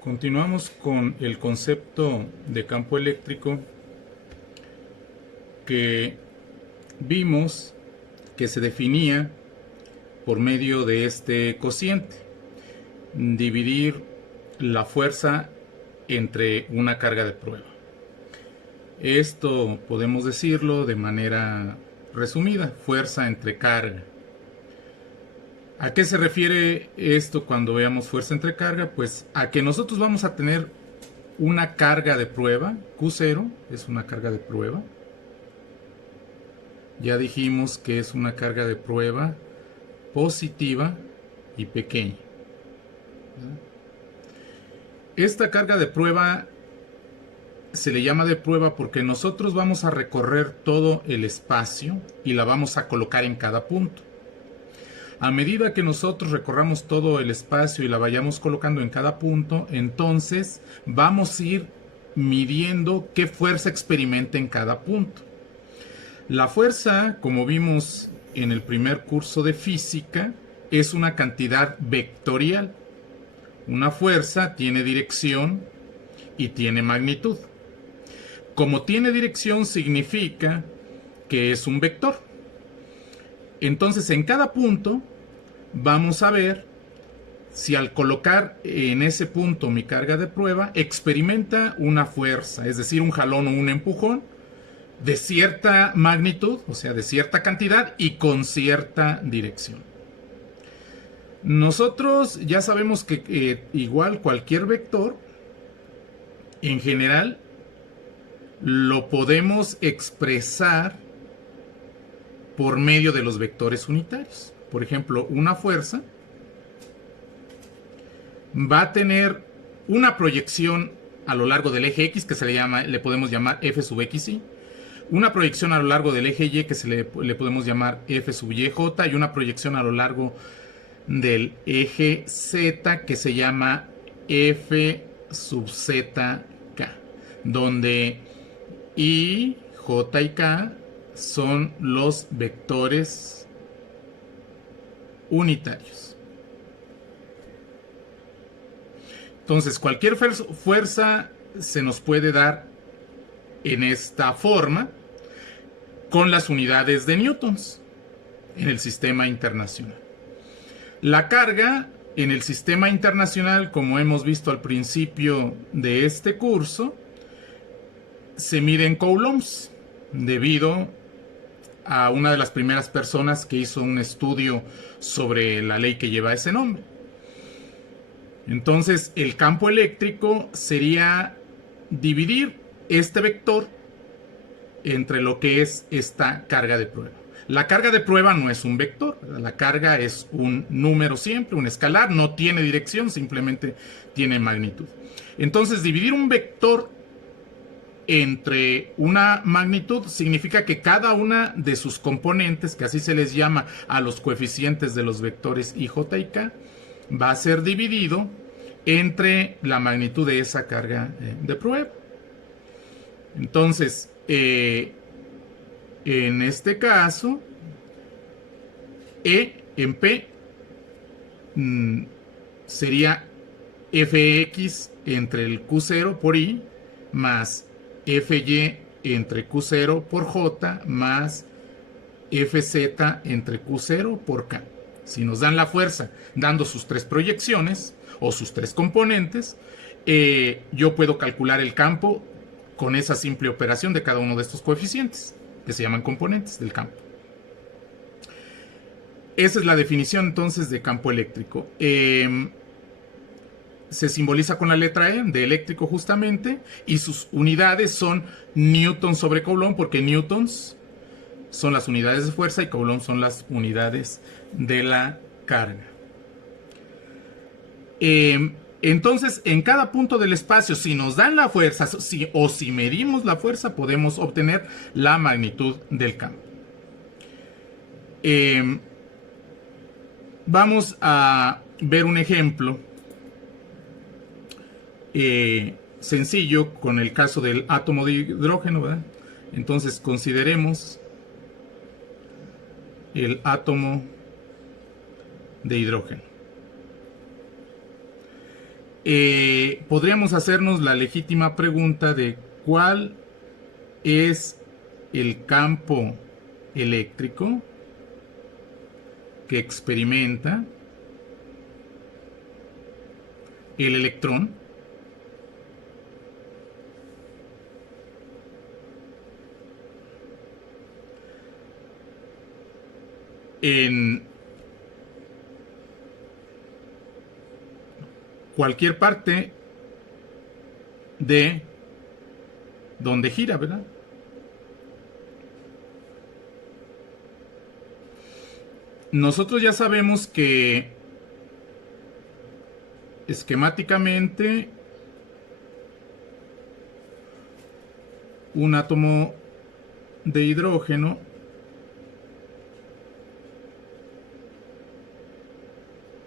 Continuamos con el concepto de campo eléctrico que vimos que se definía por medio de este cociente, dividir la fuerza entre una carga de prueba. Esto podemos decirlo de manera resumida, fuerza entre carga. ¿A qué se refiere esto cuando veamos fuerza entre carga? Pues a que nosotros vamos a tener una carga de prueba, Q0 es una carga de prueba. Ya dijimos que es una carga de prueba positiva y pequeña. Esta carga de prueba se le llama de prueba porque nosotros vamos a recorrer todo el espacio y la vamos a colocar en cada punto. A medida que nosotros recorramos todo el espacio y la vayamos colocando en cada punto, entonces vamos a ir midiendo qué fuerza experimenta en cada punto. La fuerza, como vimos en el primer curso de física, es una cantidad vectorial. Una fuerza tiene dirección y tiene magnitud. Como tiene dirección significa que es un vector. Entonces en cada punto vamos a ver si al colocar en ese punto mi carga de prueba experimenta una fuerza, es decir, un jalón o un empujón de cierta magnitud, o sea, de cierta cantidad y con cierta dirección. Nosotros ya sabemos que igual cualquier vector, en general, lo podemos expresar por medio de los vectores unitarios. Por ejemplo, una fuerza va a tener una proyección a lo largo del eje X que le podemos llamar F sub XY, una proyección a lo largo del eje Y que le podemos llamar F sub YJ y una proyección a lo largo del eje Z que se llama F sub ZK, donde I, J y K son los vectores unitarios. Entonces, cualquier fuerza se nos puede dar en esta forma con las unidades de newtons en el sistema internacional. La carga en el sistema internacional, como hemos visto al principio de este curso, se mide en coulombs debido a una de las primeras personas que hizo un estudio sobre la ley que lleva ese nombre. Entonces, el campo eléctrico sería dividir este vector entre lo que es esta carga de prueba. La carga de prueba no es un vector, la carga es un número siempre, un escalar, no tiene dirección, simplemente tiene magnitud. Entonces, dividir un vector entre una magnitud significa que cada una de sus componentes, que así se les llama a los coeficientes de los vectores I, J y K, va a ser dividido entre la magnitud de esa carga de prueba. Entonces, en este caso, E en P sería Fx entre el Q0 por I más Fy entre Q0 por J más Fz entre Q0 por K. Si nos dan la fuerza dando sus tres proyecciones o sus tres componentes, yo puedo calcular el campo con esa simple operación de cada uno de estos coeficientes, que se llaman componentes del campo. Esa es la definición entonces de campo eléctrico. Se simboliza con la letra E de eléctrico justamente, y sus unidades son newtons sobre coulomb, porque newtons son las unidades de fuerza y coulomb son las unidades de la carga. Entonces, en cada punto del espacio, si nos dan la fuerza o si medimos la fuerza, podemos obtener la magnitud del campo. Vamos a ver un ejemplo sencillo con el caso del átomo de hidrógeno, ¿verdad? Entonces, consideremos el átomo de hidrógeno. podríamos hacernos la legítima pregunta de cuál es el campo eléctrico que experimenta el electrón en cualquier parte de donde gira, ¿verdad? Nosotros ya sabemos que esquemáticamente un átomo de hidrógeno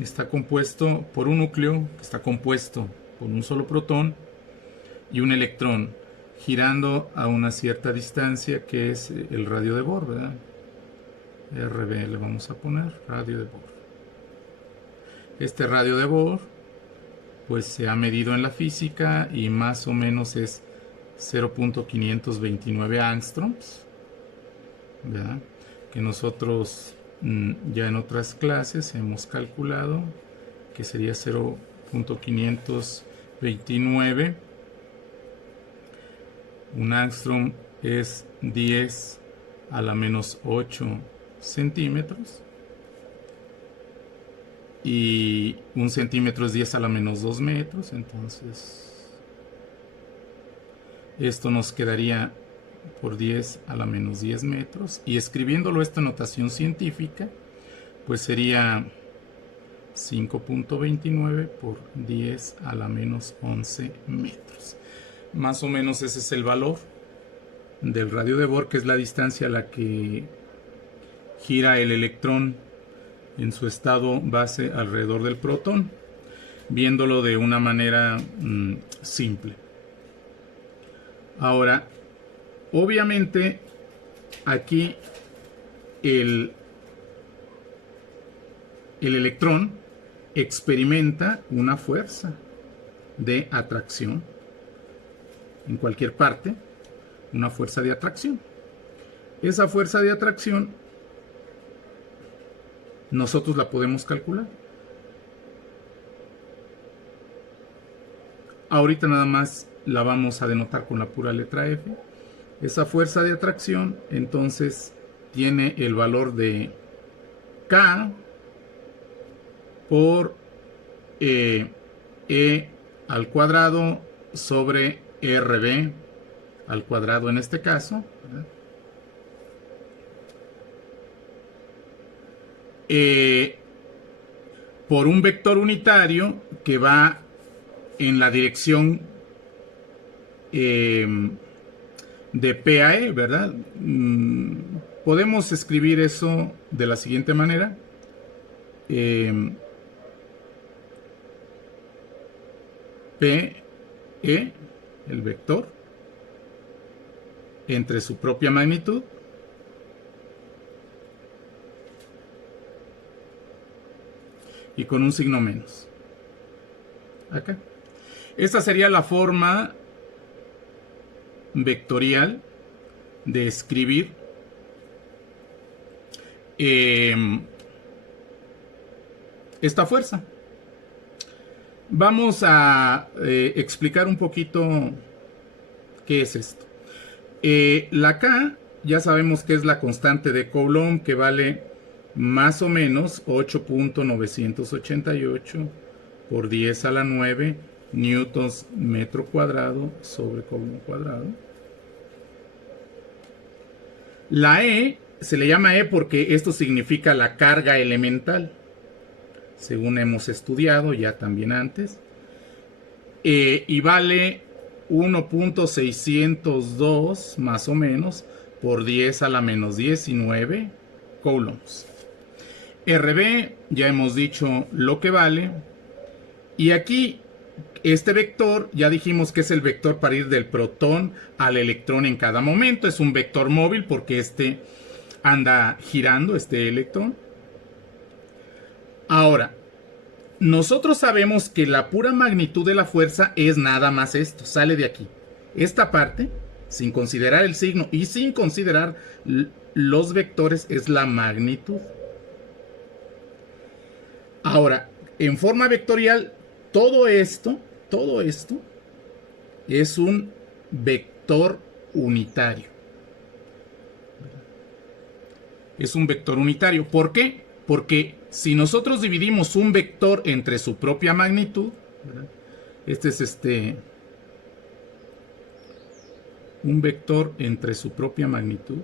está compuesto por un núcleo que está compuesto por un solo protón y un electrón girando a una cierta distancia, que es el radio de Bohr, ¿verdad? RB le vamos a poner, radio de Bohr. Este radio de Bohr pues se ha medido en la física y más o menos es 0.529 angstroms, ¿verdad? Que nosotros ya en otras clases hemos calculado que sería 0.529. Un angstrom es 10 a la menos 8 centímetros y un centímetro es 10 a la menos 2 metros. Entonces esto nos quedaría por 10 a la menos 10 metros, y escribiéndolo esta notación científica pues sería 5.29 por 10 a la menos 11 metros. Más o menos ese es el valor del radio de Bohr, que es la distancia a la que gira el electrón en su estado base alrededor del protón, viéndolo de una manera simple. Ahora, obviamente aquí el electrón experimenta una fuerza de atracción en cualquier parte, una fuerza de atracción. Esa fuerza de atracción nosotros la podemos calcular. Ahorita nada más la vamos a denotar con la pura letra F. Esa fuerza de atracción entonces tiene el valor de K por E al cuadrado sobre RB al cuadrado en este caso, ¿verdad? Por un vector unitario que va en la dirección de P a E, ¿verdad? Podemos escribir eso de la siguiente manera. P, E, el vector, entre su propia magnitud y con un signo menos. Acá. Esta sería la forma vectorial de escribir esta fuerza. Vamos a explicar un poquito qué es esto. La K ya sabemos que es la constante de Coulomb, que vale más o menos 8.988 por 10 a la 9 newtons metro cuadrado sobre Coulomb cuadrado. La E se le llama E porque esto significa la carga elemental, según hemos estudiado ya también antes, y vale 1.602 más o menos por 10 a la menos 19 coulombs. RB ya hemos dicho lo que vale, y aquí este vector ya dijimos que es el vector para ir del protón al electrón en cada momento. Es un vector móvil porque este anda girando, este electrón. Ahora, nosotros sabemos que la pura magnitud de la fuerza es nada más esto, sale de aquí. Esta parte, sin considerar el signo y sin considerar los vectores, es la magnitud. Ahora, en forma vectorial, todo esto es un vector unitario. Es un vector unitario. ¿Por qué? Porque si nosotros dividimos un vector entre su propia magnitud, ¿verdad? Este es un vector entre su propia magnitud,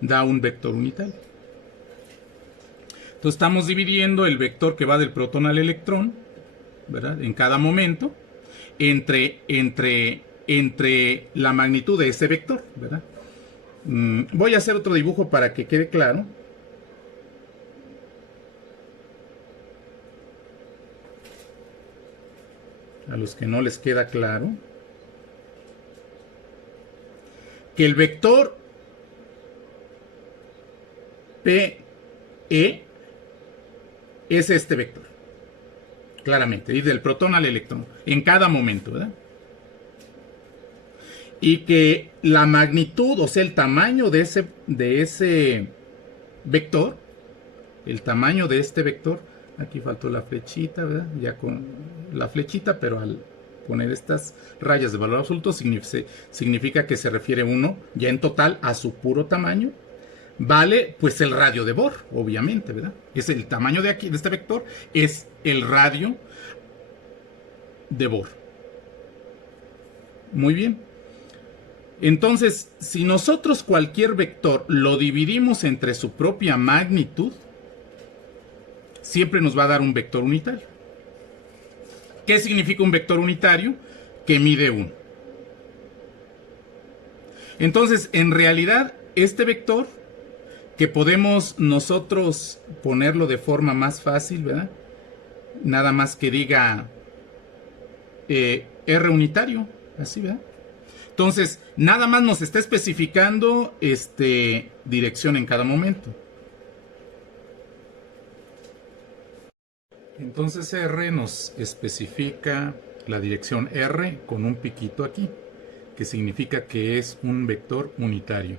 da un vector unitario. Entonces estamos dividiendo el vector que va del protón al electrón, ¿verdad? En cada momento, entre la magnitud de ese vector, ¿verdad? Voy a hacer otro dibujo para que quede claro. A los que no les queda claro. Que el vector PE es este vector. Claramente, y del protón al electrón, en cada momento, ¿verdad? Y que la magnitud, o sea, el tamaño de ese vector, el tamaño de este vector, aquí faltó la flechita, ¿verdad? Ya con la flechita, pero al poner estas rayas de valor absoluto significa que se refiere uno, ya en total, a su puro tamaño. Vale, pues el radio de Bohr, obviamente, ¿verdad? Es el tamaño de aquí, de este vector, es el radio de Bohr. Muy bien. Entonces, si nosotros cualquier vector lo dividimos entre su propia magnitud, siempre nos va a dar un vector unitario. ¿Qué significa un vector unitario? Que mide 1. Entonces, en realidad, este vector, que podemos nosotros ponerlo de forma más fácil, ¿verdad? Nada más que diga R unitario, así, ¿verdad? Entonces, nada más nos está especificando dirección en cada momento. Entonces R nos especifica la dirección R con un piquito aquí, que significa que es un vector unitario.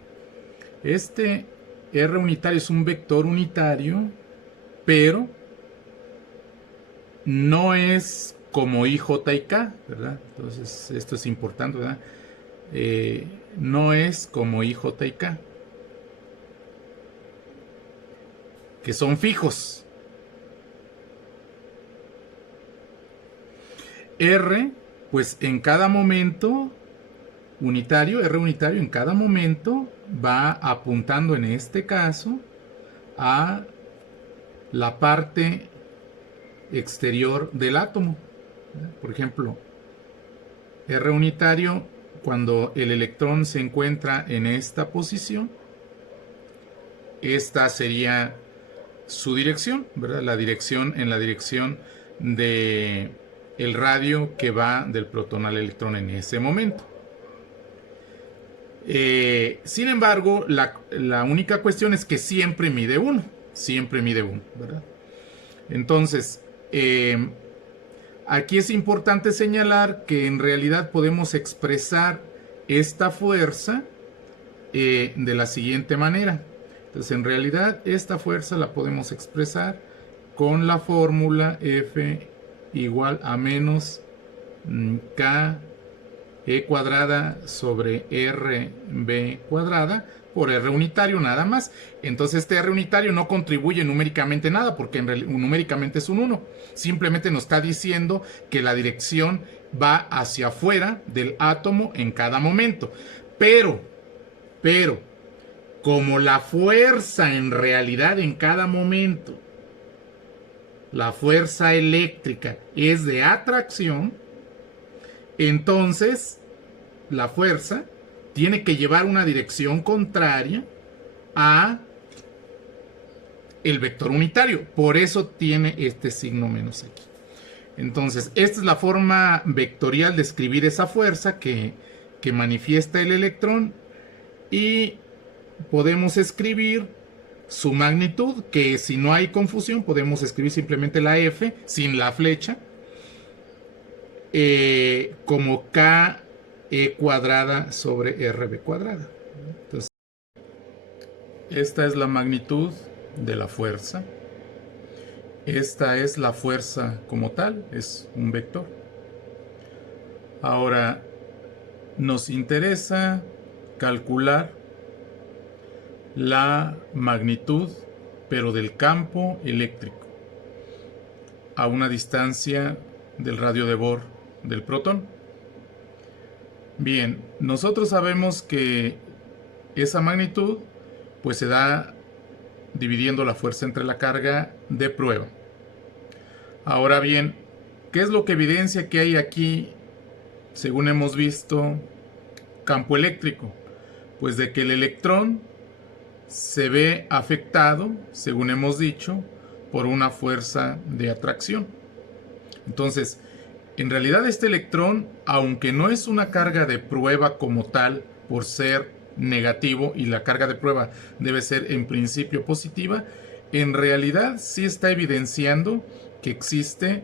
Este R unitario es un vector unitario, pero no es como I, J y K, ¿verdad? Entonces, esto es importante, ¿verdad? No es como I, J y K, que son fijos. R, pues en cada momento unitario, R unitario en cada momento va apuntando en este caso a la parte exterior del átomo. Por ejemplo, R unitario, cuando el electrón se encuentra en esta posición, esta sería su dirección, ¿verdad? La dirección de el radio que va del protón al electrón en ese momento. Sin embargo, la única cuestión es que siempre mide 1. Siempre mide 1, ¿verdad? Entonces, aquí es importante señalar que en realidad podemos expresar esta fuerza de la siguiente manera. Entonces, en realidad, esta fuerza la podemos expresar con la fórmula F igual a menos K E cuadrada sobre RB cuadrada por R unitario nada más. Entonces este R unitario no contribuye numéricamente nada porque numéricamente es un 1. Simplemente nos está diciendo que la dirección va hacia afuera del átomo en cada momento. Pero, como la fuerza en realidad en cada momento, la fuerza eléctrica es de atracción, entonces la fuerza tiene que llevar una dirección contraria a el vector unitario. Por eso tiene este signo menos aquí. Entonces, esta es la forma vectorial de escribir esa fuerza que manifiesta el electrón. Y podemos escribir su magnitud, que si no hay confusión podemos escribir simplemente la F sin la flecha, como KE cuadrada sobre RB cuadrada. Entonces, esta es la magnitud de la fuerza. Esta es la fuerza como tal, es un vector. Ahora, nos interesa calcular la magnitud, pero del campo eléctrico a una distancia del radio de Bohr del protón. Bien, nosotros sabemos que esa magnitud pues se da dividiendo la fuerza entre la carga de prueba. Ahora bien, ¿qué es lo que evidencia que hay aquí, según hemos visto, campo eléctrico? Pues de que el electrón se ve afectado, según hemos dicho, por una fuerza de atracción. Entonces, en realidad este electrón, aunque no es una carga de prueba como tal, por ser negativo, y la carga de prueba debe ser en principio positiva, en realidad sí está evidenciando que existe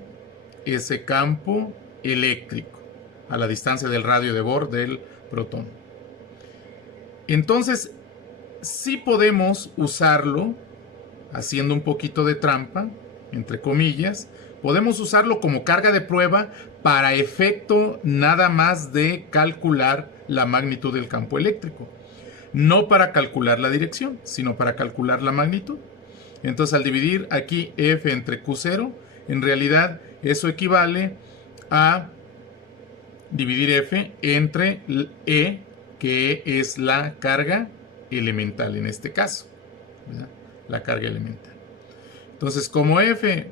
ese campo eléctrico a la distancia del radio de Bohr del protón. Entonces, sí podemos usarlo, haciendo un poquito de trampa, entre comillas, podemos usarlo como carga de prueba para efecto nada más de calcular la magnitud del campo eléctrico. No para calcular la dirección, sino para calcular la magnitud. Entonces, al dividir aquí F entre Q0, en realidad eso equivale a dividir F entre E, que es la carga elemental en este caso, ¿verdad? La carga elemental. Entonces, como F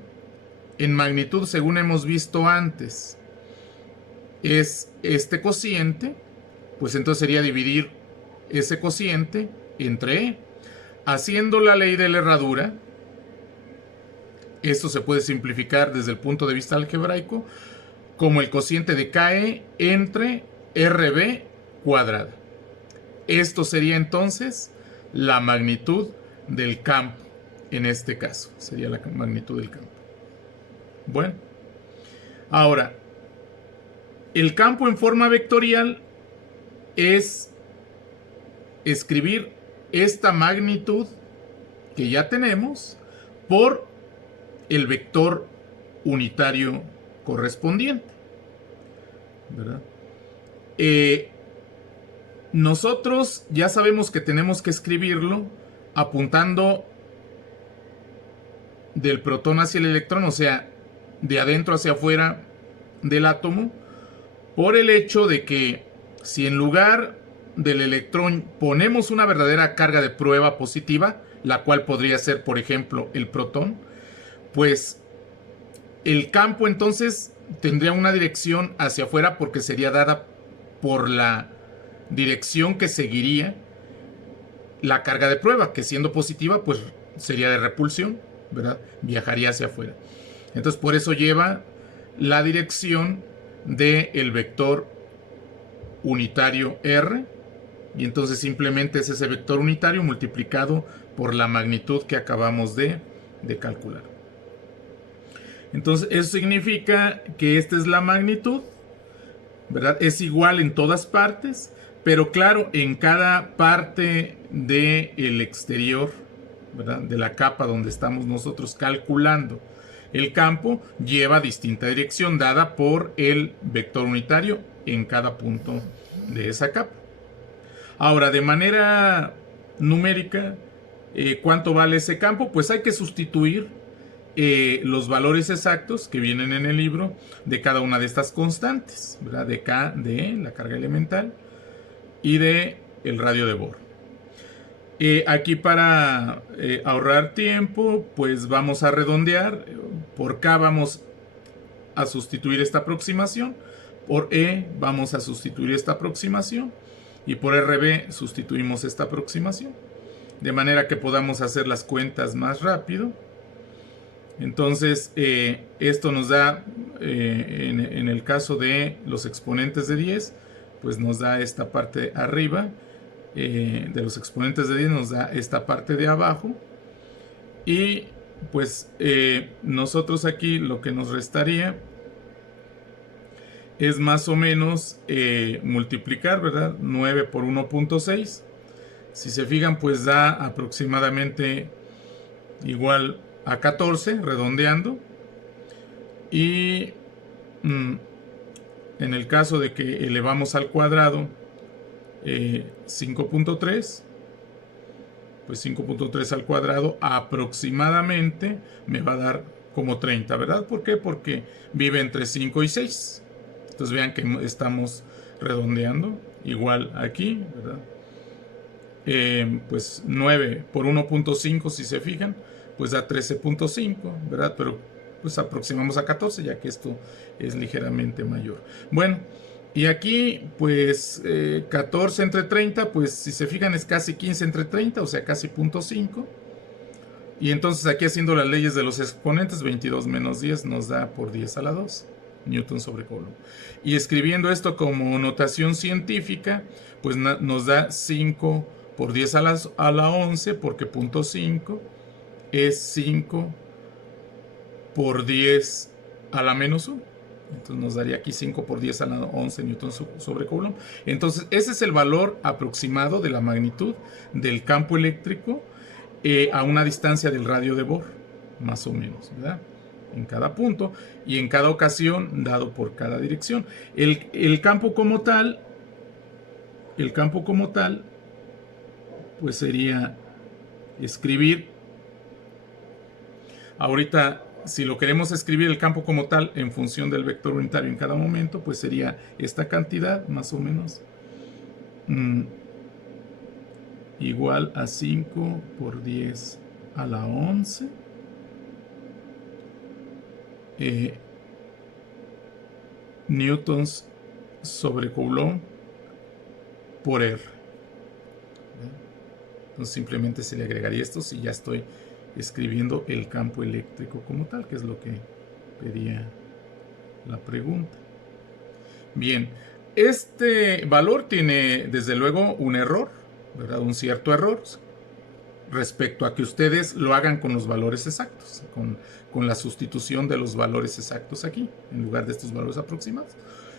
en magnitud, según hemos visto antes, es este cociente, pues entonces sería dividir ese cociente entre E. Haciendo la ley de la herradura, esto se puede simplificar desde el punto de vista algebraico como el cociente de KE entre RB cuadrada. Esto sería entonces la magnitud del campo, en este caso, sería la magnitud del campo. Bueno, ahora, el campo en forma vectorial es escribir esta magnitud que ya tenemos por el vector unitario correspondiente, ¿verdad? Nosotros ya sabemos que tenemos que escribirlo apuntando del protón hacia el electrón, o sea, de adentro hacia afuera del átomo, por el hecho de que si en lugar del electrón ponemos una verdadera carga de prueba positiva, la cual podría ser, por ejemplo, el protón, pues el campo entonces tendría una dirección hacia afuera porque sería dada por la dirección que seguiría la carga de prueba, que siendo positiva pues sería de repulsión, ¿verdad? Viajaría hacia afuera. Entonces por eso lleva la dirección del vector unitario R, y entonces simplemente es ese vector unitario multiplicado por la magnitud que acabamos de calcular. Entonces eso significa que esta es la magnitud, ¿verdad? Es igual en todas partes, pero claro, en cada parte del exterior, ¿verdad? De la capa donde estamos nosotros calculando el campo, lleva distinta dirección dada por el vector unitario en cada punto de esa capa. Ahora, de manera numérica, ¿cuánto vale ese campo? Pues hay que sustituir los valores exactos que vienen en el libro de cada una de estas constantes, ¿verdad? De K, de E, la carga elemental, y de el radio de Bohr. Aquí para ahorrar tiempo, pues vamos a redondear. Por K vamos a sustituir esta aproximación, por E vamos a sustituir esta aproximación, y por RB sustituimos esta aproximación, de manera que podamos hacer las cuentas más rápido. Entonces, esto nos da, en el caso de los exponentes de 10, pues nos da esta parte arriba, de los exponentes de 10 nos da esta parte de abajo, Y pues nosotros aquí lo que nos restaría es más o menos multiplicar, ¿verdad? 9 por 1.6. Si se fijan, pues da aproximadamente igual a 14, redondeando. Y en el caso de que elevamos al cuadrado 5.3, pues 5.3 al cuadrado aproximadamente me va a dar como 30, ¿verdad? ¿Por qué? Porque vive entre 5 y 6. Entonces vean que estamos redondeando. Igual aquí, ¿verdad? Pues 9 por 1.5, si se fijan, pues da 13.5, ¿verdad? Pero pues aproximamos a 14, ya que esto es ligeramente mayor. Bueno, y aquí pues 14 entre 30, pues si se fijan es casi 15 entre 30, o sea casi 0.5. Y entonces aquí haciendo las leyes de los exponentes, 22 menos 10 nos da por 10 a la 2 Newton sobre Coulomb. Y escribiendo esto como notación científica, pues nos da 5 por 10 a la 11, porque 0.5 es 5 por 10 a la menos 1. Entonces nos daría aquí 5 por 10 a la 11 Newton sobre Coulomb. Entonces ese es el valor aproximado de la magnitud del campo eléctrico a una distancia del radio de Bohr, más o menos, ¿verdad? En cada punto y en cada ocasión dado por cada dirección. El campo como tal, pues sería escribir, ahorita si lo queremos escribir el campo como tal en función del vector unitario en cada momento, pues sería esta cantidad más o menos igual a 5 por 10 a la 11 newtons sobre Coulomb por R. Entonces simplemente se le agregaría esto si ya estoy escribiendo el campo eléctrico como tal, que es lo que pedía la pregunta. Bien, este valor tiene desde luego un error, ¿verdad? Un cierto error respecto a que ustedes lo hagan con los valores exactos, con la sustitución de los valores exactos aquí, en lugar de estos valores aproximados.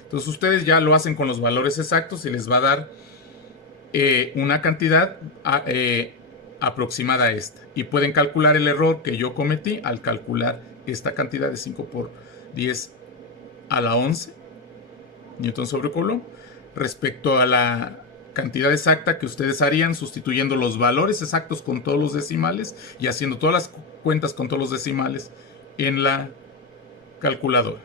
Entonces ustedes ya lo hacen con los valores exactos y les va a dar una cantidad aproximada a esta. Y pueden calcular el error que yo cometí al calcular esta cantidad de 5 por 10 a la 11 Newton sobre Coulomb respecto a la cantidad exacta que ustedes harían sustituyendo los valores exactos con todos los decimales y haciendo todas las cuentas con todos los decimales en la calculadora.